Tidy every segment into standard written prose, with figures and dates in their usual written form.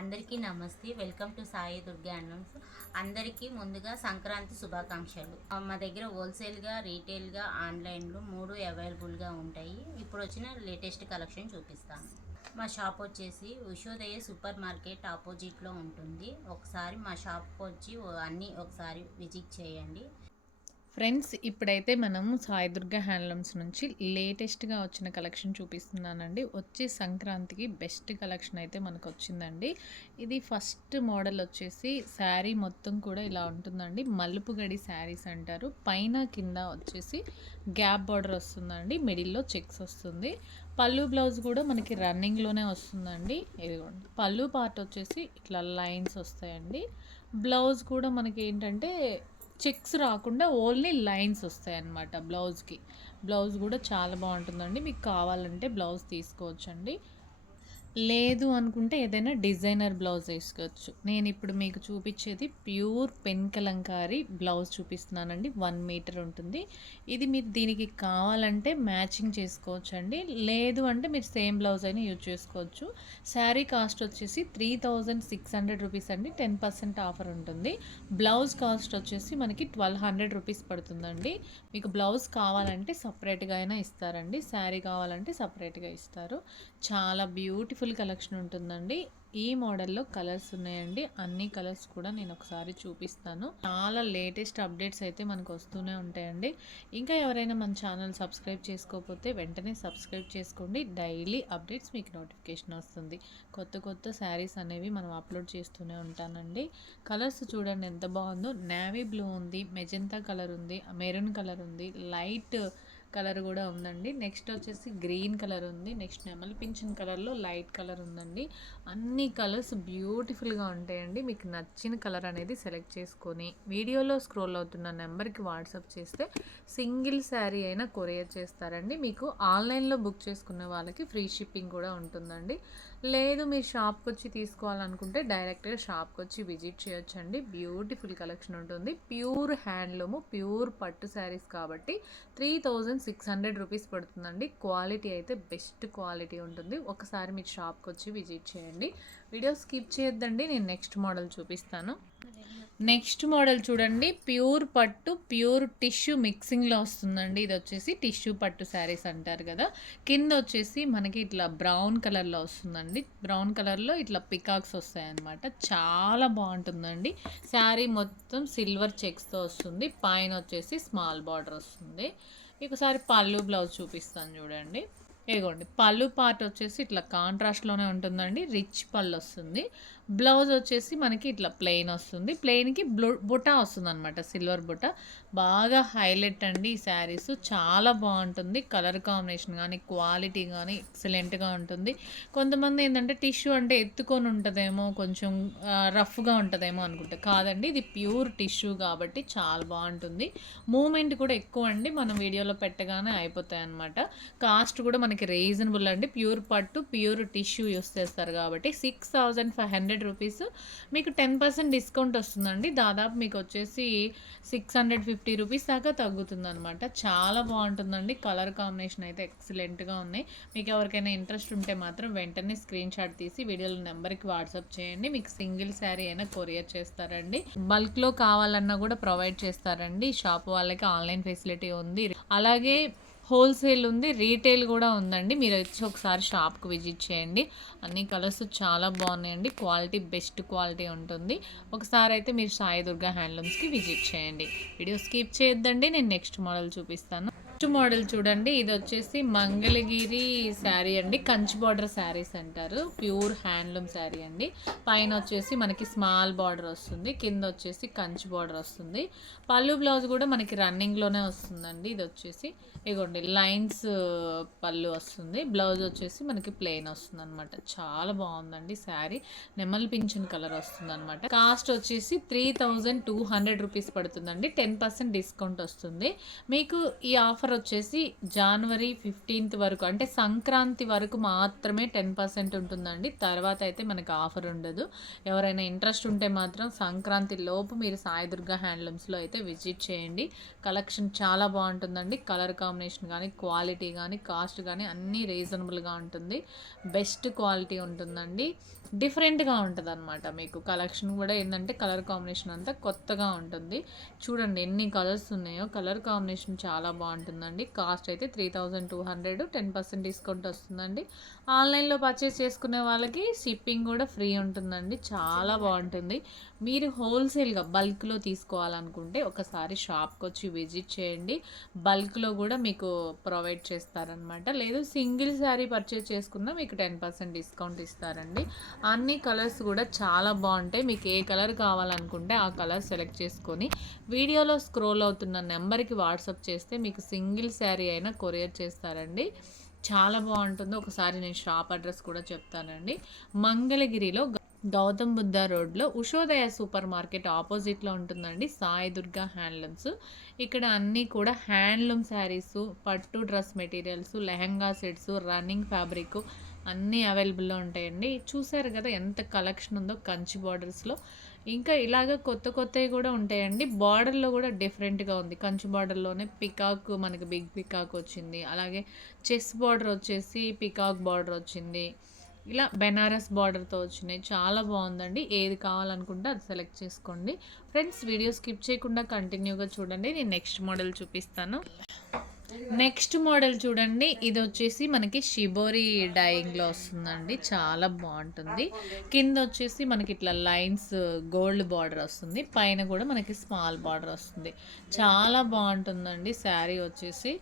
అందరికీ నమస్తే. Welcome to Sai Durga handlooms. అందరికీ ముందుగా సంక్రాంతి శుభాకాంక్షలు. మా దగ్గర హోల్సేల్గా, రీటైల్గా, ఆన్లైన్లో 3 అవైలబుల్గా ఉంటాయి. ఇప్పుడు వచ్చిన లేటెస్ట్ కలెక్షన్ చూపిస్తాను. మా షాప్ వచ్చేసి ఉషోదయ సూపర్ మార్కెట్ ఆపోజిట్లో ఉంటుంది. ఒకసారి మా షాప్కి వచ్చి అన్నీ ఒకసారి విజిట్ చేయండి. ఫ్రెండ్స్, ఇప్పుడైతే మనము సాయి దుర్గా హ్యాండ్లూమ్స్ నుంచి లేటెస్ట్గా వచ్చిన కలెక్షన్ చూపిస్తున్నానండి. వచ్చే సంక్రాంతికి బెస్ట్ కలెక్షన్ అయితే మనకు వచ్చిందండి. ఇది ఫస్ట్ మోడల్ వచ్చేసి శారీ మొత్తం కూడా ఇలా ఉంటుందండి. మలుపు గడి శారీస్ అంటారు. పైన కింద వచ్చేసి గ్యాప్ బార్డర్ వస్తుందండి. మిడిల్లో చెక్స్ వస్తుంది. పళ్ళు బ్లౌజ్ కూడా మనకి రన్నింగ్లోనే వస్తుందండి. ఇదిగోండి, పళ్ళు పార్ట్ వచ్చేసి ఇట్లా లైన్స్ వస్తాయండి. బ్లౌజ్ కూడా మనకి ఏంటంటే చెక్స్ రాకుండా ఓన్లీ లైన్స్ వస్తాయి అన్నమాట బ్లౌజ్కి. బ్లౌజ్ కూడా చాలా బాగుంటుందండి. మీకు కావాలంటే బ్లౌజ్ తీసుకోవచ్చండి. లేదు అనుకుంటే ఏదైనా డిజైనర్ బ్లౌజ్ వేసుకోవచ్చు. నేను ఇప్పుడు మీకు చూపించేది ప్యూర్ పెన్ కలంకారీ బ్లౌజ్ చూపిస్తున్నానండి. 1 మీటర్ ఉంటుంది. ఇది మీరు దీనికి కావాలంటే మ్యాచింగ్ చేసుకోవచ్చు అండి. లేదు అంటే మీరు సేమ్ బ్లౌజ్ అయినా యూజ్ చేసుకోవచ్చు. శారీ కాస్ట్ వచ్చేసి 3600 రూపీస్ అండి. 10% ఆఫర్ ఉంటుంది. బ్లౌజ్ కాస్ట్ వచ్చేసి మనకి 1200 రూపీస్ పడుతుందండి. మీకు బ్లౌజ్ కావాలంటే సపరేట్గా అయినా ఇస్తారండి. శారీ కావాలంటే సపరేట్గా ఇస్తారు. చాలా బ్యూటిఫుల్ కలెక్షన్ ఉంటుందండి. ఈ మోడల్లో కలర్స్ ఉన్నాయండి. అన్ని కలర్స్ కూడా నేను ఒకసారి చూపిస్తాను. చాలా లేటెస్ట్ అప్డేట్స్ అయితే మనకు వస్తూనే ఉంటాయండి. ఇంకా ఎవరైనా మన ఛానల్ సబ్స్క్రైబ్ చేసుకోకపోతే వెంటనే సబ్స్క్రైబ్ చేసుకోండి. డైలీ అప్డేట్స్ మీకు నోటిఫికేషన్ వస్తుంది. కొత్త కొత్త శారీస్ అనేవి మనం అప్లోడ్ చేస్తూనే ఉంటానండి. కలర్స్ చూడండి ఎంత బాగుందో. నేవీ బ్లూ ఉంది, మెజెంతా కలర్ ఉంది, మెరూన్ కలర్ ఉంది, లైట్ కలర్ కూడా ఉందండి. నెక్స్ట్ వచ్చేసి గ్రీన్ కలర్ ఉంది. నెక్స్ట్ నెమలి పింఛన్ కలర్లో లైట్ కలర్ ఉందండి. అన్ని కలర్స్ బ్యూటిఫుల్గా ఉంటాయండి. మీకు నచ్చిన కలర్ అనేది సెలెక్ట్ చేసుకొని వీడియోలో స్క్రోల్ అవుతున్న నెంబర్కి వాట్సాప్ చేస్తే సింగిల్ శారీ అయినా కొరియర్ చేస్తారండి. మీకు ఆన్లైన్లో బుక్ చేసుకున్న వాళ్ళకి ఫ్రీ షిప్పింగ్ కూడా ఉంటుందండి. లేదు మీరు షాప్కి వచ్చి తీసుకోవాలనుకుంటే డైరెక్ట్గా షాప్కి వచ్చి విజిట్ చేయొచ్చండి. బ్యూటిఫుల్ కలెక్షన్ ఉంటుంది. ప్యూర్ హ్యాండ్లూము, ప్యూర్ పట్టు శారీస్ కాబట్టి 3600 రూపీస్ పడుతుందండి. క్వాలిటీ అయితే బెస్ట్ క్వాలిటీ ఉంటుంది. ఒకసారి మీరు షాప్కి వచ్చి విజిట్ చేయండి. వీడియో స్కిప్ చేయొద్దండి. నేను నెక్స్ట్ మోడల్ చూపిస్తాను. నెక్స్ట్ మోడల్ చూడండి. ప్యూర్ పట్టు, ప్యూర్ టిష్యూ మిక్సింగ్లో వస్తుందండి. ఇది వచ్చేసి టిష్యూ పట్టు శారీస్ అంటారు కదా. కింద వచ్చేసి మనకి ఇట్లా బ్రౌన్ కలర్లో వస్తుందండి. బ్రౌన్ కలర్లో ఇట్లా పికాక్స్ వస్తాయన్నమాట. చాలా బాగుంటుందండి. శారీ మొత్తం సిల్వర్ చెక్స్తో వస్తుంది. పైన వచ్చేసి స్మాల్ బార్డర్ వస్తుంది. ఒకసారి పళ్ళు బ్లౌజ్ చూపిస్తాను చూడండి. ఇదిగోండి, పళ్ళు పార్ట్ వచ్చేసి ఇట్లా కాంట్రాస్ట్లోనే ఉంటుందండి. రిచ్ పళ్ళు వస్తుంది. బ్లౌజ్ వచ్చేసి మనకి ఇట్లా ప్లెయిన్ వస్తుంది. ప్లెయిన్కి బుటా వస్తుంది అనమాట, సిల్వర్ బుటా. బాగా హైలైట్ అండి ఈ శారీస్. చాలా బాగుంటుంది. కలర్ కాంబినేషన్ కానీ క్వాలిటీ కానీ ఎక్సలెంట్గా ఉంటుంది. కొంతమంది ఏంటంటే టిష్యూ అంటే ఎత్తుకొని ఉంటుందేమో, కొంచెం రఫ్గా ఉంటుందేమో అనుకుంటే, కాదండి ఇది ప్యూర్ టిష్యూ కాబట్టి చాలా బాగుంటుంది. మూమెంట్ కూడా ఎక్కువ అండి. మనం వీడియోలో పెట్టగానే అయిపోతాయి అనమాట. కాస్ట్ కూడా మనకి రీజనబుల్ అండి. ప్యూర్ పట్టు, ప్యూర్ టిష్యూ యూస్ చేస్తారు కాబట్టి 6500 రూపీస్. మీకు 10% డిస్కౌంట్ వస్తుందండి. దాదాపు మీకు వచ్చేసి 650 రూపీస్ దాకా తగ్గుతుంది అనమాట. చాలా బాగుంటుందండి. కలర్ కాంబినేషన్ అయితే ఎక్సలెంట్గా ఉన్నాయి. మీకు ఎవరికైనా ఇంట్రెస్ట్ ఉంటే మాత్రం వెంటనే స్క్రీన్ షాట్ తీసి వీడియోలో నెంబర్కి వాట్సాప్ చేయండి. మీకు సింగిల్ శారీ అయినా కొరియర్ చేస్తారండి. బల్క్లో కావాలన్నా కూడా ప్రొవైడ్ చేస్తారండి. షాప్ వాళ్ళకి ఆన్లైన్ ఫెసిలిటీ ఉంది. అలాగే హోల్సేల్ ఉంది, రీటైల్ కూడా ఉందండి. మీరు వచ్చి ఒకసారి షాప్కి విజిట్ చేయండి. అన్ని కలర్స్ చాలా బాగున్నాయండి. క్వాలిటీ బెస్ట్ క్వాలిటీ ఉంటుంది. ఒకసారి అయితే మీరు సాయి దుర్గా హ్యాండ్లూమ్స్కి విజిట్ చేయండి. వీడియో స్కిప్ చేయొద్దండి. నేను నెక్స్ట్ మోడల్ చూపిస్తాను. నెక్స్ట్ మోడల్ చూడండి. ఇది వచ్చేసి మంగళగిరి శారీ అండి. కంచి బార్డర్ శారీస్ అంటారు. ప్యూర్ హ్యాండ్లూమ్ శారీ అండి. పైన వచ్చేసి మనకి స్మాల్ బార్డర్ వస్తుంది. కింద వచ్చేసి కంచి బార్డర్ వస్తుంది. పళ్ళు బ్లౌజ్ కూడా మనకి రన్నింగ్లోనే వస్తుందండి. ఇది వచ్చేసి ఇగోండి లైన్స్ పళ్ళు వస్తుంది. బ్లౌజ్ వచ్చేసి మనకి ప్లెయిన్ వస్తుంది అనమాట. చాలా బాగుందండి శారీ. నెమలి పింఛన్ కలర్ వస్తుంది అనమాట. కాస్ట్ వచ్చేసి 3200 రూపీస్ పడుతుందండి. 10% డిస్కౌంట్ వస్తుంది. మీకు ఈ ఆఫర్ వచ్చేసి జనవరి 15th వరకు, అంటే సంక్రాంతి వరకు మాత్రమే 10% ఉంటుందండి. తర్వాత అయితే మనకి ఆఫర్ ఉండదు. ఎవరైనా ఇంట్రెస్ట్ ఉంటే మాత్రం సంక్రాంతి లోపు మీరు సాయి దుర్గా హ్యాండ్లూమ్స్లో అయితే విజిట్ చేయండి. కలెక్షన్ చాలా బాగుంటుందండి. కలర్ కాంబినేషన్ కానీ, క్వాలిటీ కానీ, కాస్ట్ కానీ అన్నీ రీజనబుల్గా ఉంటుంది. బెస్ట్ క్వాలిటీ ఉంటుందండి. డిఫరెంట్గా ఉంటుంది అనమాట. మీకు కలెక్షన్ కూడా ఏంటంటే కలర్ కాంబినేషన్ అంతా కొత్తగా ఉంటుంది. చూడండి ఎన్ని కలర్స్ ఉన్నాయో, కలర్ కాంబినేషన్ చాలా బాగుంటుందండి. కాస్ట్ అయితే 3200, 10% డిస్కౌంట్ వస్తుందండి. ఆన్లైన్లో పర్చేస్ చేసుకునే వాళ్ళకి షిప్పింగ్ కూడా ఫ్రీ ఉంటుందండి. చాలా బాగుంటుంది. మీరు హోల్సేల్గా బల్క్లో తీసుకోవాలనుకుంటే ఒకసారి షాప్కి వచ్చి విజిట్ చేయండి. బల్క్లో కూడా మీకు ప్రొవైడ్ చేస్తారనమాట. లేదు సింగిల్ శారీ పర్చేస్ చేసుకున్నా మీకు 10% డిస్కౌంట్ ఇస్తారండి. అన్ని కలర్స్ కూడా చాలా బాగుంటాయి. మీకు ఏ కలర్ కావాలనుకుంటే ఆ కలర్ సెలెక్ట్ చేసుకొని వీడియోలో స్క్రోల్ అవుతున్న నెంబర్కి వాట్సాప్ చేస్తే మీకు సింగిల్ శారీ అయినా కొరియర్ చేస్తారండి. చాలా బాగుంటుంది. ఒకసారి నేను షాప్ అడ్రస్ కూడా చెప్తానండి. మంగళగిరిలో గౌతమ్ బుద్ధ రోడ్లో ఉషోదయ సూపర్ మార్కెట్ ఆపోజిట్లో ఉంటుందండి సాయి దుర్గా హ్యాండ్లూమ్స్. ఇక్కడ అన్నీ కూడా హ్యాండ్లూమ్ శారీస్, పట్టు dress materials, lehenga sets, running fabric అన్నీ అవైలబుల్లో ఉంటాయండి. చూసారు కదా ఎంత కలెక్షన్ ఉందో కంచి బార్డర్స్లో. ఇంకా ఇలాగ కొత్త కొత్తవి కూడా ఉంటాయండి. బార్డర్లో కూడా డిఫరెంట్గా ఉంది. కంచి బార్డర్లోనే పికాక్, మనకి బిగ్ పికాక్ వచ్చింది. అలాగే చెస్ బార్డర్ వచ్చేసి పికాక్ బార్డర్ వచ్చింది. ఇలా బెనారస్ బార్డర్తో వచ్చినాయి. చాలా బాగుందండి. ఏది కావాలనుకుంటే అది సెలెక్ట్ చేసుకోండి. ఫ్రెండ్స్ వీడియో స్కిప్ చేయకుండా కంటిన్యూగా చూడండి. నేను నెక్స్ట్ మోడల్ చూపిస్తాను. నెక్స్ట్ మోడల్ చూడండి. ఇది వచ్చేసి మనకి షిబోరి డైయింగ్లో వస్తుందండి. చాలా బాగుంటుంది. కింద వచ్చేసి మనకి ఇట్లా లైన్స్ గోల్డ్ బార్డర్ వస్తుంది. పైన కూడా మనకి స్మాల్ బార్డర్ వస్తుంది. చాలా బాగుంటుందండి శారీ వచ్చేసి.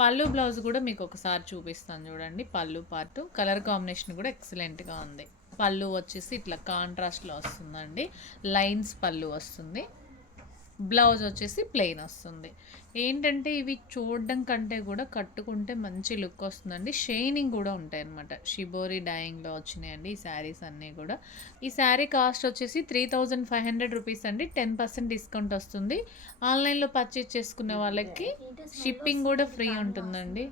పళ్ళు బ్లౌజ్ కూడా మీకు ఒకసారి చూపిస్తాను చూడండి. పళ్ళు పార్ట్ కలర్ కాంబినేషన్ కూడా ఎక్సలెంట్గా ఉంది. పళ్ళు వచ్చేసి ఇట్లా కాంట్రాస్ట్లో వస్తుందండి. లైన్స్ పళ్ళు వస్తుంది. బ్లౌజ్ వచ్చేసి ప్లెయిన్ వస్తుంది. ఏంటంటే ఇవి చూడడం కంటే కూడా కట్టుకుంటే మంచి లుక్ వస్తుందండి. షైనింగ్ కూడా ఉంటాయి అన్నమాట. షిబోరి డైయింగ్లో వచ్చినాయండి ఈ శారీస్ అన్నీ కూడా. ఈ శారీ కాస్ట్ వచ్చేసి 3500 రూపీస్ అండి. 10% డిస్కౌంట్ వస్తుంది. ఆన్లైన్లో పర్చేస్ చేసుకునే వాళ్ళకి షిప్పింగ్ కూడా ఫ్రీ ఉంటుందండి.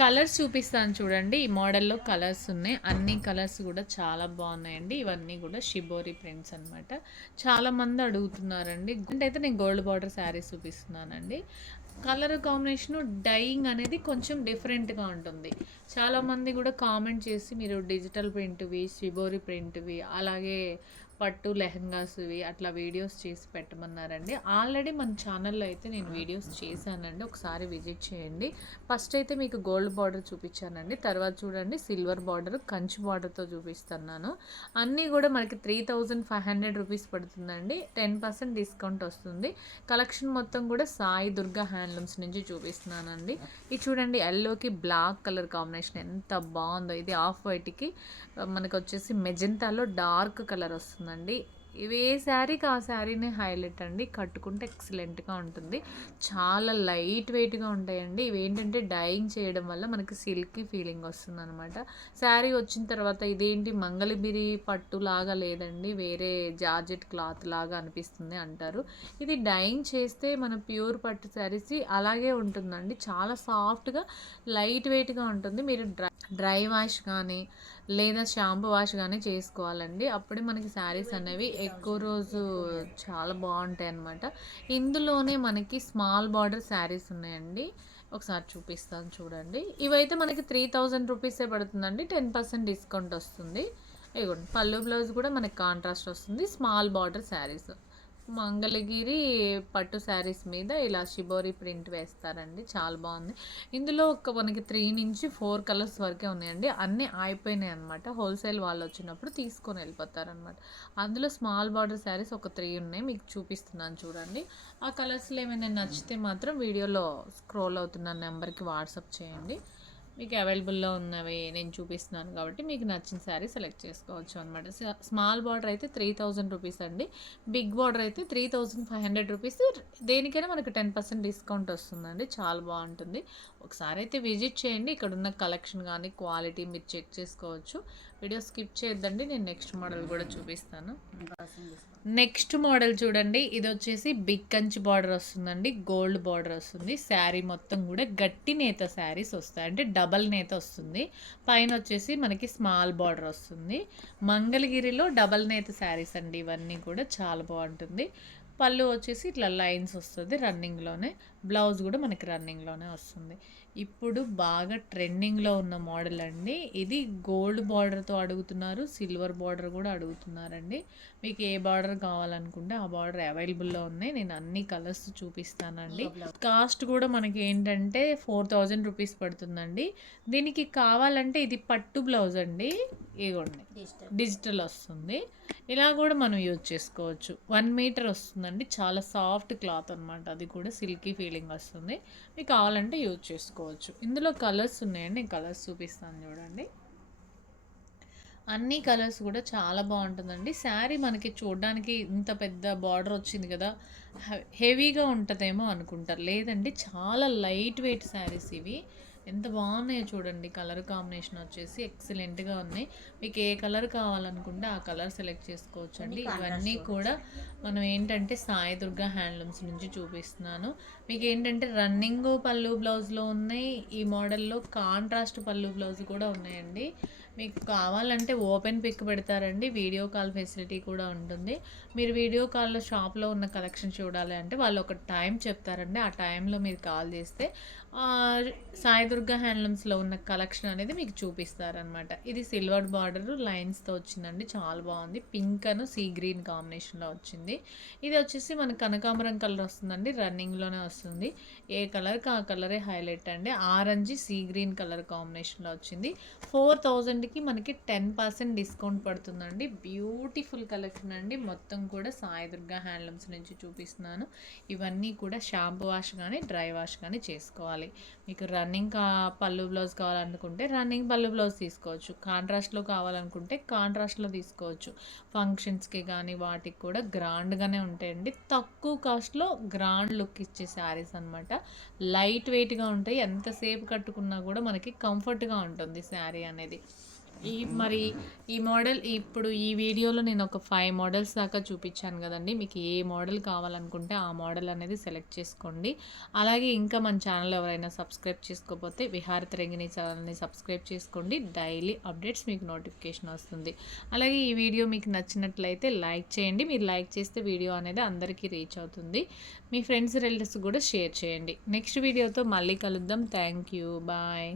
కలర్స్ చూపిస్తాను చూడండి. ఈ మోడల్లో కలర్స్ ఉన్నాయి. అన్ని కలర్స్ కూడా చాలా బాగున్నాయండి. ఇవన్నీ కూడా షిబోరి ప్రింట్స్ అనమాట. చాలామంది అడుగుతున్నారండి. అంటే అయితే నేను గోల్డ్ బార్డర్ శారీస్ చూపిస్తున్నానండి. కలర్ కాంబినేషను డైయింగ్ అనేది కొంచెం డిఫరెంట్గా ఉంటుంది. చాలామంది కూడా కామెంట్ చేసి మీరు డిజిటల్ ప్రింట్వి, షిబోరి ప్రింట్వి, అలాగే పట్టు లెహంగాస్వి అట్లా వీడియోస్ చేసి పెట్టమన్నారండి. ఆల్రెడీ మన ఛానల్లో అయితే నేను వీడియోస్ చేశానండి. ఒకసారి విజిట్ చేయండి. ఫస్ట్ అయితే మీకు గోల్డ్ బార్డర్ చూపించానండి. తర్వాత చూడండి సిల్వర్ బార్డర్, కంచి బార్డర్తో చూపిస్తున్నాను. అన్నీ కూడా మనకి 3500 రూపీస్ పడుతుందండి. 10% డిస్కౌంట్ వస్తుంది. కలెక్షన్ మొత్తం కూడా సాయి దుర్గా హ్యాండ్లూమ్స్ నుంచి చూపిస్తున్నానండి. ఇది చూడండి ఎల్లోకి బ్లాక్ కలర్ కాంబినేషన్ ఎంత బాగుందో. ఇది ఆఫ్ వైట్కి మనకు వచ్చేసి మెజెంటాలో డార్క్ కలర్ వస్తుందండి. ఇవి ఏ శారీకి ఆ శారీనే హైలైట్ అండి. కట్టుకుంటే ఎక్సలెంట్గా ఉంటుంది. చాలా లైట్ వెయిట్గా ఉంటాయండి. ఇవి ఏంటంటే డైయింగ్ చేయడం వల్ల మనకి సిల్కీ ఫీలింగ్ వస్తుంది అనమాట. శారీ వచ్చిన తర్వాత ఇదేంటి మంగళగిరి పట్టు లాగా లేదండి, వేరే జార్జెట్ క్లాత్ లాగా అనిపిస్తుంది అంటారు. ఇది డైయింగ్ చేస్తే మన ప్యూర్ పట్టు శారీస్ అలాగే ఉంటుందండి. చాలా సాఫ్ట్గా లైట్ వెయిట్గా ఉంటుంది. మీరు డ్రై వాష్ కానీ లేదా షాంపూ వాష్ కానీ చేసుకోవాలండి. అప్పుడే మనకి శారీస్ అనేవి ఎక్కువ రోజు చాలా బాగుంటాయి అన్నమాట. ఇందులోనే మనకి స్మాల్ బార్డర్ శారీస్ ఉన్నాయండి. ఒకసారి చూపిస్తాను చూడండి. ఇవైతే మనకి 3000 రూపీసే పడుతుందండి. 10% డిస్కౌంట్ వస్తుంది. ఇదిగోండి పళ్ళు బ్లౌజ్ కూడా మనకి కాంట్రాస్ట్ వస్తుంది. స్మాల్ బార్డర్ శారీస్ మంగళగిరి పట్టు శారీస్ మీద ఇలా షిబోరి ప్రింట్ వేస్తారండి. చాలా బాగుంది. ఇందులో మనకి 3 నుంచి 4 కలర్స్ వరకే ఉన్నాయండి. అన్నీ అయిపోయినాయి అనమాట. హోల్సేల్ వాళ్ళు వచ్చినప్పుడు తీసుకొని వెళ్ళిపోతారనమాట. అందులో స్మాల్ బార్డర్ శారీస్ ఒక 3 ఉన్నాయి. మీకు చూపిస్తున్నాను చూడండి. ఆ కలర్స్లో ఏమైనా నచ్చితే మాత్రం వీడియోలో స్క్రోల్ అవుతున్న నెంబర్కి వాట్సాప్ చేయండి. మీకు అవైలబుల్లో ఉన్నవి నేను చూపిస్తున్నాను కాబట్టి మీకు నచ్చిన శారీ సెలెక్ట్ చేసుకోవచ్చు అనమాట. స్మాల్ బార్డర్ అయితే 3000 రూపీస్ అండి. బిగ్ బార్డర్ అయితే 3500 రూపీస్. దేనికైనా మనకు 10% డిస్కౌంట్ వస్తుందండి. చాలా బాగుంటుంది. ఒకసారి అయితే విజిట్ చేయండి. ఇక్కడ ఉన్న కలెక్షన్ కానీ క్వాలిటీ మీరు చెక్ చేసుకోవచ్చు. వీడియో స్కిప్ చేయొద్దండి. నేను నెక్స్ట్ మోడల్ కూడా చూపిస్తాను. నెక్స్ట్ మోడల్ చూడండి. ఇది వచ్చేసి బిగ్ కంచి బార్డర్ వస్తుందండి. గోల్డ్ బార్డర్ వస్తుంది. శారీ మొత్తం కూడా గట్టి నేత శారీస్ వస్తాయి. అంటే డబల్ నేత వస్తుంది. పైన వచ్చేసి మనకి స్మాల్ బార్డర్ వస్తుంది. మంగళగిరిలో డబల్ నేత శారీస్ అండి. ఇవన్నీ కూడా చాలా బాగుంటుంది. పళ్ళు వచ్చేసి ఇట్లా లైన్స్ వస్తుంది రన్నింగ్లోనే. బ్లౌజ్ కూడా మనకి రన్నింగ్లోనే వస్తుంది. ఇప్పుడు బాగా ట్రెండింగ్‌లో ఉన్న మోడల్ అండి. ఇది గోల్డ్ బార్డర్‌తో అడుగుతున్నారు. సిల్వర్ బార్డర్ గూడా అడుగుతున్నారండి. మీకు ఏ బార్డర్ కావాలనుకుంటే ఆ బార్డర్ అవైలబుల్‌లో ఉన్నాయి. నేను అన్ని కలర్స్ చూపిస్తానండి. ఇగో బ్లౌజ్ కాస్ట్ కూడా మనకి ఏంటంటే 4000 రూపీస్ పడుతుందండి. దీనికి కావాలంటే ఇది పట్టు బ్లౌజ్ అండి. ఇగోండి డిజిటల్. డిజిటల్ వస్తుంది. ఇలా కూడా మనం యూజ్ చేసుకోవచ్చు. 1 మీటర్ వస్తుందండి. చాలా సాఫ్ట్ క్లాత్ అనమాట. అది కూడా సిల్కీ ఫీలింగ్ వస్తుంది. మీకు కావాలంటే యూజ్ చేసుకోవచ్చు. ఇందులో కలర్స్ ఉన్నాయండి. నేను కలర్స్ చూపిస్తాను చూడండి. అన్ని కలర్స్ కూడా చాలా బాగుంటుందండి. శారీ మనకి చూడడానికి ఇంత పెద్ద బార్డర్ వచ్చింది కదా, హెవీగా ఉంటుందేమో అనుకుంటారు. లేదండి, చాలా లైట్ వెయిట్ శారీస్ ఇవి. ఎంత బాగున్నాయో చూడండి. కలర్ కాంబినేషన్ వచ్చేసి ఎక్సలెంట్గా ఉన్నాయి. మీకు ఏ కలర్ కావాలనుకుంటే ఆ కలర్ సెలెక్ట్ చేసుకోవచ్చు అండి. ఇవన్నీ కూడా మనం ఏంటంటే సాయి దుర్గా హ్యాండ్లూమ్స్ నుంచి చూపిస్తున్నాను. మీకు ఏంటంటే రన్నింగ్ పళ్ళు బ్లౌజ్లో ఉన్నాయి. ఈ మోడల్లో కాంట్రాస్ట్ పళ్ళు బ్లౌజ్ కూడా ఉన్నాయండి. మీకు కావాలంటే ఓపెన్ పిక్ పెడతారండి. వీడియో కాల్ ఫెసిలిటీ కూడా ఉంటుంది. మీరు వీడియో కాల్లో షాప్లో ఉన్న కలెక్షన్ చూడాలి అంటే వాళ్ళు ఒక టైం చెప్తారండి. ఆ టైంలో మీరు కాల్ చేస్తే సాయి దుర్గా హ్యాండ్లూమ్స్లో ఉన్న కలెక్షన్ అనేది మీకు చూపిస్తారనమాట. ఇది సిల్వర్ బార్డర్ లైన్స్తో వచ్చిందండి. చాలా బాగుంది. పింక్ అను సీ గ్రీన్ కాంబినేషన్లో వచ్చింది. ఇది వచ్చేసి మనకు కనకాంబరం కలర్ వస్తుందండి. రన్నింగ్లోనే వస్తుంది. ఏ కలర్కి ఆ కలరే హైలైట్ అండి. ఆరెంజ్ సీ గ్రీన్ కలర్ కాంబినేషన్లో వచ్చింది. 4000కి మనకి 10% డిస్కౌంట్ పడుతుందండి. బ్యూటిఫుల్ కలెక్షన్ అండి. మొత్తం కూడా సాయి దుర్గా హ్యాండ్లూమ్స్ నుంచి చూపిస్తున్నాను. ఇవన్నీ కూడా షాంపూ వాష్ కానీ డ్రై వాష్ కానీ చేసుకోవాలి. మీకు రన్నింగ్ పళ్ళు బ్లౌజ్ కావాలనుకుంటే రన్నింగ్ పళ్ళు బ్లౌజ్ తీసుకోవచ్చు. కాంట్రాస్ట్లో కావాలనుకుంటే కాంట్రాస్ట్లో తీసుకోవచ్చు. ఫంక్షన్స్కి కానీ వాటికి కూడా గ్రాండ్గానే ఉంటాయండి. తక్కువ కాస్ట్లో గ్రాండ్ లుక్ ఇచ్చే శారీస్ అనమాట. లైట్ వెయిట్గా ఉంటాయి. ఎంతసేపు కట్టుకున్నా కూడా మనకి కంఫర్ట్గా ఉంటుంది శారీ అనేది. ఈ మోడల్ ఇప్పుడు ఈ వీడియోలో నేను ఒక 5 మోడల్స్ దాకా చూపించాను కదండి. మీకు ఏ మోడల్ కావాలనుకుంటే ఆ మోడల్ అనేది సెలెక్ట్ చేసుకోండి. అలాగే ఇంకా మన ఛానల్ ఎవరైనా సబ్స్క్రైబ్ చేసుకోకపోతే విహార తరంగిణి ఛానల్ని సబ్స్క్రైబ్ చేసుకోండి. డైలీ అప్డేట్స్ మీకు నోటిఫికేషన్ వస్తుంది. అలాగే ఈ వీడియో మీకు నచ్చినట్లయితే లైక్ చేయండి. మీరు లైక్ చేస్తే వీడియో అనేది అందరికీ రీచ్ అవుతుంది. మీ ఫ్రెండ్స్ రిలేటివ్స్ కూడా షేర్ చేయండి. నెక్స్ట్ వీడియోతో మళ్ళీ కలుద్దాం. Thank you. బాయ్.